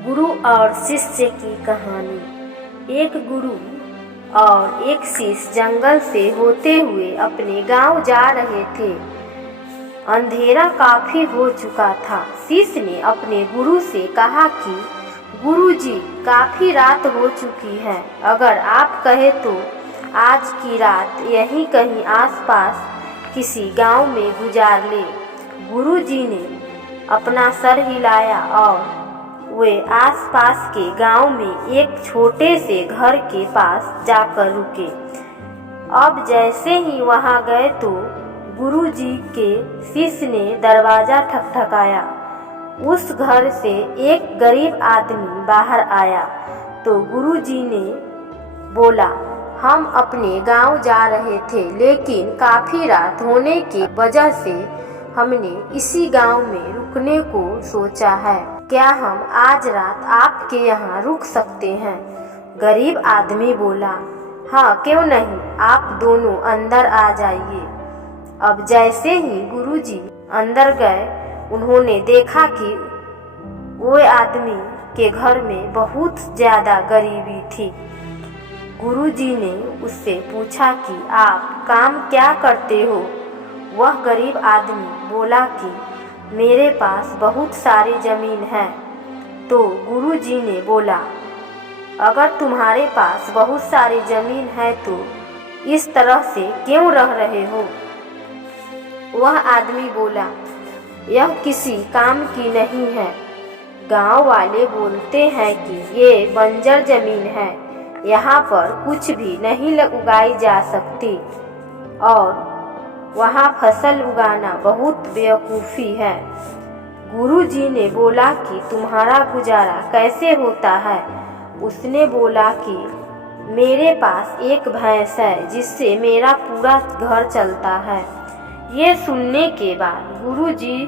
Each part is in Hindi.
गुरु और शिष्य की कहानी। एक गुरु और एक शिष्य जंगल से होते हुए अपने गांव जा रहे थे। अंधेरा काफी हो चुका था। शिष्य ने अपने गुरु से कहा कि गुरुजी, काफी रात हो चुकी है, अगर आप कहे तो आज की रात यहीं कहीं आसपास किसी गांव में गुजार ले। गुरुजी ने अपना सर हिलाया और वे आसपास के गांव में एक छोटे से घर के पास जाकर रुके। अब जैसे ही वहां गए तो गुरुजी के शिष्य ने दरवाजा ठकठकाया। उस घर से एक गरीब आदमी बाहर आया तो गुरुजी ने बोला, हम अपने गांव जा रहे थे, लेकिन काफी रात होने की वजह से हमने इसी गांव में रुकने को सोचा है। क्या हम आज रात आपके यहाँ रुक सकते हैं? गरीब आदमी बोला, हाँ क्यों नहीं, आप दोनों अंदर आ जाइए। अब जैसे ही गुरुजी अंदर गए, उन्होंने देखा कि वो आदमी के घर में बहुत ज्यादा गरीबी थी। गुरुजी ने उससे पूछा कि आप काम क्या करते हो? वह गरीब आदमी बोला कि मेरे पास बहुत सारी जमीन है। तो गुरुजी ने बोला, अगर तुम्हारे पास बहुत सारी जमीन है तो इस तरह से क्यों रह रहे हो? वह आदमी बोला, यह किसी काम की नहीं है। गांव वाले बोलते हैं कि ये बंजर जमीन है, यहाँ पर कुछ भी नहीं उगाई जा सकती और वहाँ फसल उगाना बहुत बेवकूफ़ी है। गुरुजी ने बोला कि तुम्हारा गुजारा कैसे होता है? उसने बोला कि मेरे पास एक भैंस है जिससे मेरा पूरा घर चलता है। ये सुनने के बाद गुरुजी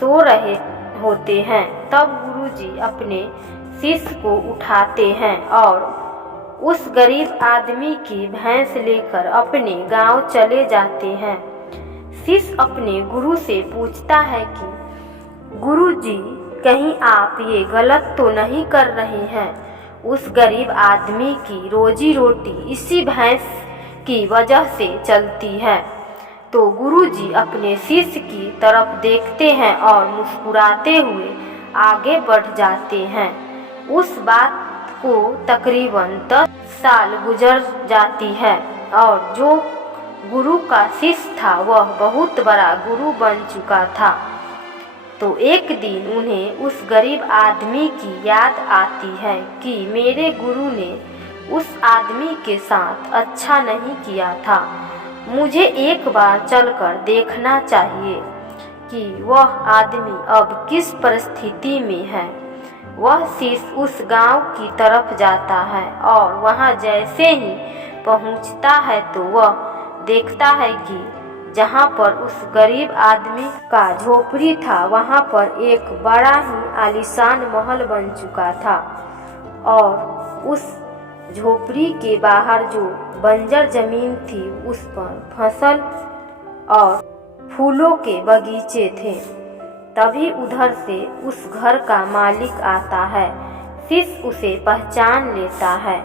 सो रहे होते हैं, तब गुरुजी अपने शिष्य को उठाते हैं और उस गरीब आदमी की भैंस लेकर अपने गांव चले जाते हैं। शिष्य अपने गुरु से पूछता है कि गुरुजी, कहीं आप ये गलत तो नहीं कर रहे हैं? उस गरीब आदमी की रोजी रोटी इसी भैंस की वजह से चलती है। तो गुरुजी अपने शिष्य की तरफ देखते हैं और मुस्कुराते हुए आगे बढ़ जाते हैं। उस बात को तकरीबन 10 साल गुजर जाती है और जो गुरु का शिष्य था वह बहुत बड़ा गुरु बन चुका था। तो एक दिन उन्हें उस गरीब आदमी की याद आती है कि मेरे गुरु ने उस आदमी के साथ अच्छा नहीं किया था। मुझे एक बार चलकर देखना चाहिए कि वह आदमी अब किस परिस्थिति में है। वह शिष्य उस गांव की तरफ जाता है और वहां जैसे ही पहुंचता है तो वह देखता है कि जहां पर उस गरीब आदमी का झोपड़ी था, वहां पर एक बड़ा ही आलीशान महल बन चुका था और उस झोपड़ी के बाहर जो बंजर जमीन थी उस पर फसल और फूलों के बगीचे थे। तभी उधर से उस घर का मालिक आता है। शिष्य उसे पहचान लेता है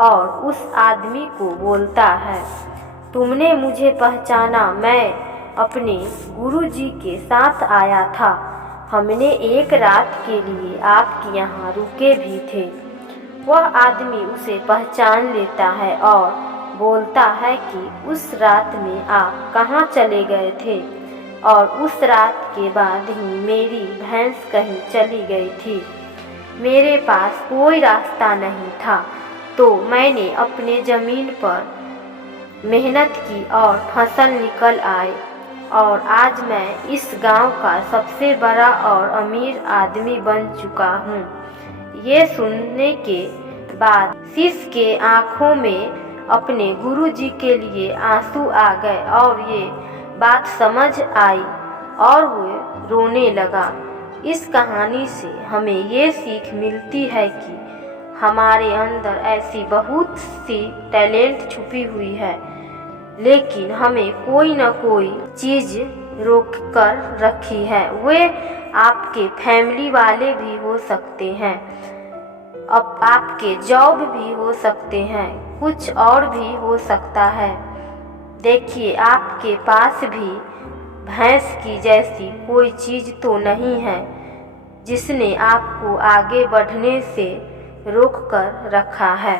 और उस आदमी को बोलता है, तुमने मुझे पहचाना? मैं अपने गुरुजी के साथ आया था। हमने एक रात के लिए आपके यहाँ रुके भी थे। वह आदमी उसे पहचान लेता है और बोलता है कि उस रात में आप कहाँ चले गए थे? और उस रात के बाद ही मेरी भैंस कहीं चली गई थी। मेरे पास कोई रास्ता नहीं था, तो मैंने अपने ज़मीन पर मेहनत की और फसल निकल आई और आज मैं इस गांव का सबसे बड़ा और अमीर आदमी बन चुका हूँ। ये सुनने के बाद शिष्य के आँखों में अपने गुरुजी के लिए आंसू आ गए और ये बात समझ आई और वो रोने लगा। इस कहानी से हमें ये सीख मिलती है कि हमारे अंदर ऐसी बहुत सी टैलेंट छुपी हुई है, लेकिन हमें कोई न कोई चीज़ रोक कर रखी है। वे आपके फैमिली वाले भी हो सकते हैं, अब आपके जॉब भी हो सकते हैं, कुछ और भी हो सकता है। देखिए, आपके पास भी भैंस की जैसी कोई चीज़ तो नहीं है जिसने आपको आगे बढ़ने से रोक कर रखा है।